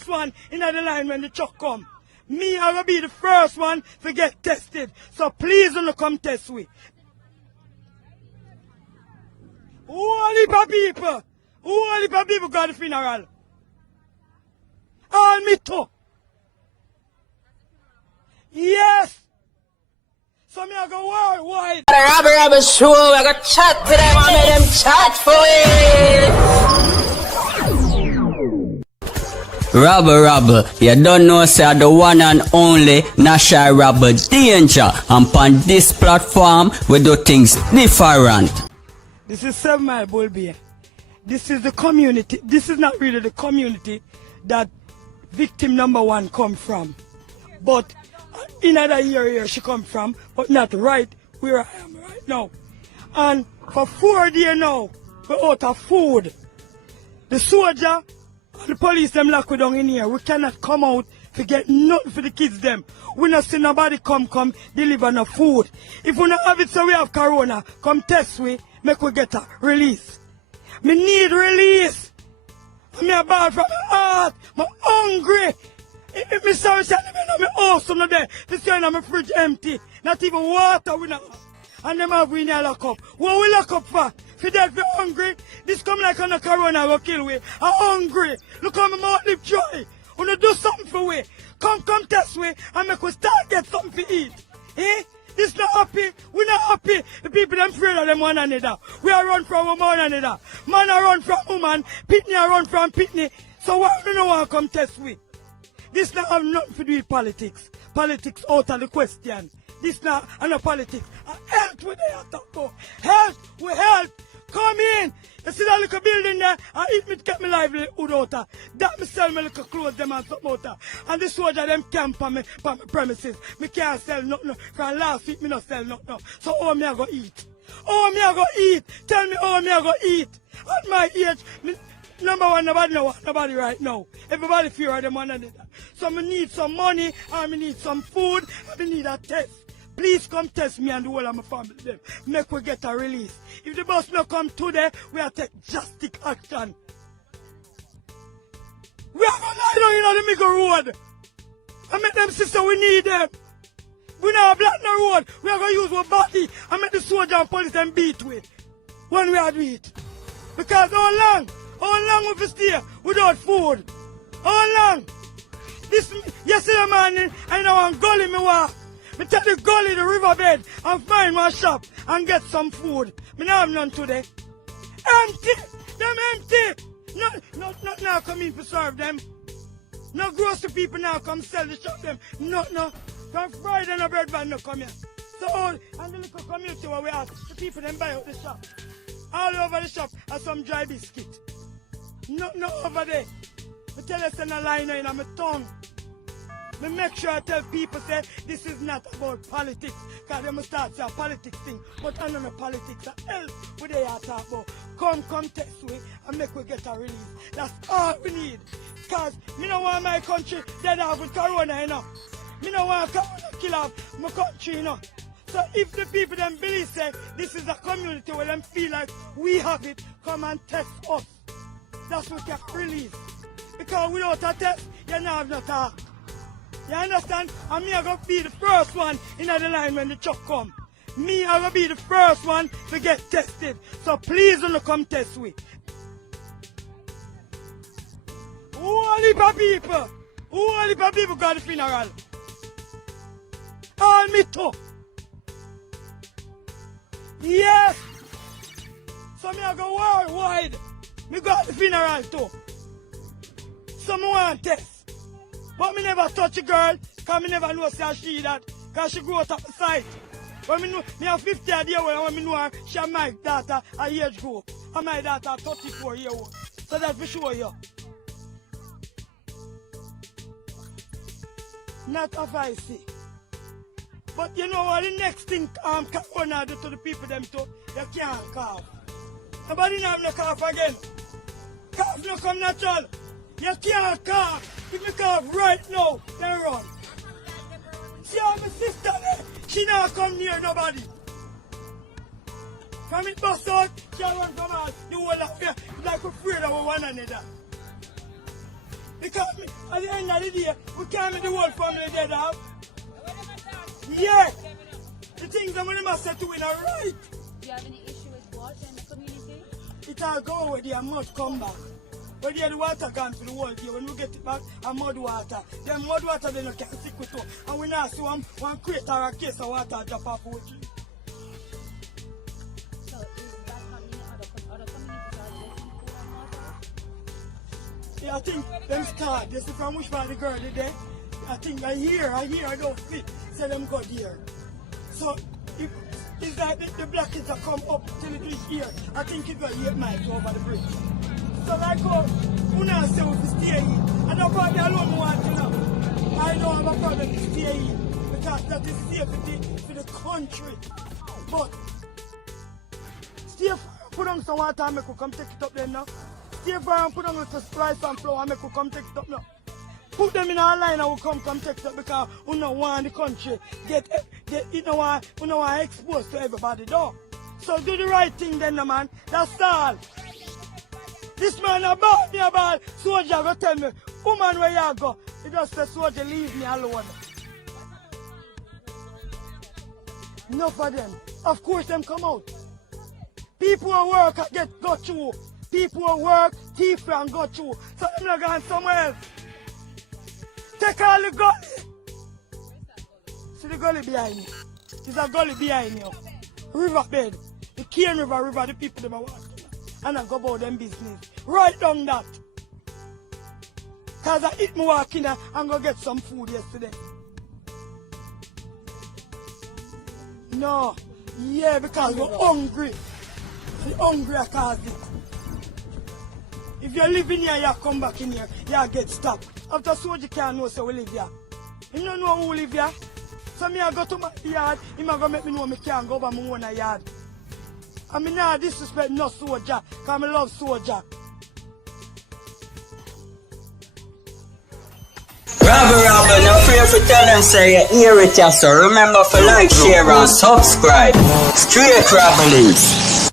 first one in the line when the truck come. Me, I will be the first one to get tested. So please don't come test me. All the people got the funeral. All me too. Yes. So me I go worldwide. The Rabble Rabble show, I got chat to them and make them chat for it. Rabble Rabble, you don't know say the one and only National Rabble Danger, and on this platform we do things different. This is 7 Mile Bulby. This is the community. This is not really the community that victim number 1 come from. But in another area she come from, but not right where I am right now. And for 4 days now, we're out of food. The soldier and the police them lock we down in here. We cannot come out to get nothing for the kids them. We not see nobody come deliver no food. If we not have it so we have corona, come test we, make we get a release. Me need release. I'm a bad from my heart. I'm hungry. If me sorry say I'm awesome no there. This year my fridge empty. Not even water we not have. And them have we in here lock up. What we lock up for? For that we hungry. This come like on a corona will kill we. I'm hungry. Look how my mouth live dry. Wanna do something for we. Come test we and make we start get something to eat. Eh? This not happy. We not happy. The people them afraid of them one another. We are run from one another. Man are run from woman. Pitney are run from pitney. So why do you know want to come test we? This not have nothing to do with politics. Politics out of the question. This not no politics. Health we there talk about. Health we help. Come in. You see that little building there? I eat me to get me livelihood out of. That me sell me little clothes them and something out of. And the soldier them camp on me premises. Me can't sell nothing. From last week me not sell nothing. So how me I go eat? How me I go eat? Tell me how me I go eat. At my age, me, number one, nobody know nobody right now. Everybody fear them one another. So me need some money, and me need some food, and me need a test. Please come test me and the whole of my family them. Make we get a release. If the bus not come today, we are take drastic action. We are going to lie down in the middle road. And make them sister we need them. We not block the road. We are going to use our body and make the soldier and police them beat with. When we are do it. Because how long we will stay without food? How long? This yesterday morning, I know I'm gully me walk. Me take the gully, the riverbed, and find my shop and get some food. Me not have none today. Empty! Them empty! No now come in to serve them. No grocery people now come sell the shop them. No. From Friday no bread van no come here. So all, and the little community where we are, the people them buy out the shop. All over the shop are some dry biscuit. No over there. I tell us in a line in my tongue. Me make sure I tell people say this is not about politics. Because they must start say a politics thing. But I know no politics at hell what they are talking about. Come test we and make we get a release. That's all we need. Because me don't want my country dead off with corona, you know. Me don't want corona kill off my country, you know. So if the people them believe say this is a community where them feel like we have it, come and test us. That's what we can release. Because without a test, you don't have no talk. You understand? And me I gonna be the first one in the line when the truck come. Me I gonna be the first one to get tested. So please don't come test me. All the people got the funeral. All me too. Yes. So me I go worldwide. Me got the funeral too. So me want test. But me never touch a girl, because me never know say she that, because she grew up the side. But me have 50 a day when me know her, she and my daughter a age group. And my daughter 34 years old. So that's for sure you. Not a vice. But you know what the next thing Corona do to the people them too? You can't cough. Nobody have no cough again. Cough no come natural. You can't cough. If you cough right now, then run. See how my sister there? She not come near nobody. From it bust out, she run from us. The whole of you like afraid of one another. Because at the end of the day, we can't make the whole family dead off. Yeah. The things that we must say to win are right. Do you have any issue with water in the community? It all go where the mud come back. Where the water comes to the world here, when we get it back, and mud water. Then mud water they no can stick with us. And we now see one crate or a case of water drop off our tree. So is that happening other communities are getting food and water? Yeah, I think them start. You see from which part the girl did there? I think I don't fit. Say them go there. So if it's like the black kids that come up till it reach here, I think it got 8 miles over the bridge. So like who now say we stay here? I don't probably alone want to know. I don't have a problem to stay here because that is safety for the country. But stay far and put on some water and make you come take it up there now. Stay far and put on some rice and flour and make you come take it up now. Put them in our line and we'll come take it up because we don't want the country you don't want exposed to everybody though. So do the right thing then, man. That's all. This man about me about soldier go tell me, woman where you go? He just say soldier leave me alone. Enough of them. Of course them come out. People who work go through. People who work, thief and go through. So them not going somewhere else. Take all the gully. See the gully behind you. There's a gully behind you. Riverbed. The Cane River, the people them are walking. And I go about them business. Right down that. Cause I eat my walk in and go get some food yesterday. No. Yeah, because we're hungry. The hungry I cause it. If you live in here, you come back in here, you get stopped. After soldier can't know so we live here. You don't know who live here. So me I go to my yard, he might go make me know me can't go over my own yard. I mean now disrespect no soldier, because I love soldier. Rabble Rabble, no fear for tell them say you hear it, yeah, so remember to like, share and subscribe. Straight Rabble.